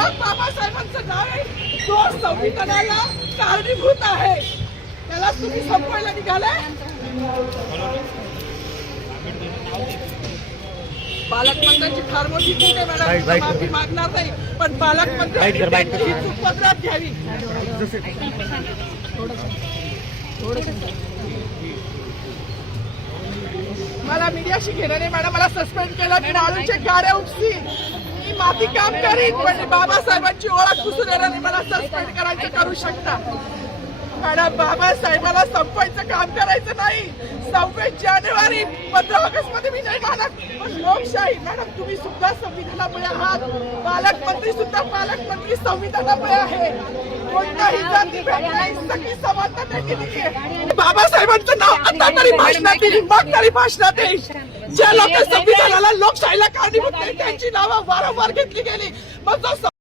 मग बाबासाहेबांचं नाव आहे तो संविधानाला कारणीभूत आहे, त्याला तुम्ही संपवायला निघालाय. पालकमंत्र्यांची फार मोठी चूक आहे मॅडम, माफी मागणार नाही, पण पालकमंत्र्यांनी ही चूक पदरात घ्यावी. मला मीडियाशी घेणं नाही मॅडम, मला सस्पेंड केलं, मी माळूचे गाड्या उपसी, मी माती काम करीन, पण बाबासाहेबांची ओळख पुसून येणार नाही. मला सस्पेंड करायचं करू शकता मॅडम, बाबासाहेबाला संपवायचं काम करायचं नाही. 26 जानेवारी 15 ऑगस्ट मध्ये मी नाही मानत, पण लोकशाही मॅडम तुम्ही सुद्धा संविधानामुळे आहात, पालकमंत्री सुद्धा पालकमंत्री संविधानामुळे आहे. कोणताही जातीभेद नाही, सगळी समानता त्यांनी दिली आहे. बाबासाहेबांचं नाव आता तरी भाषणात येईल, मग तरी भाषणात येईल. ज्या लोक संविधानाला लोकशाहीला कारणीभूत नाही त्यांची नावं वारंवार घेतली गेली, मग जो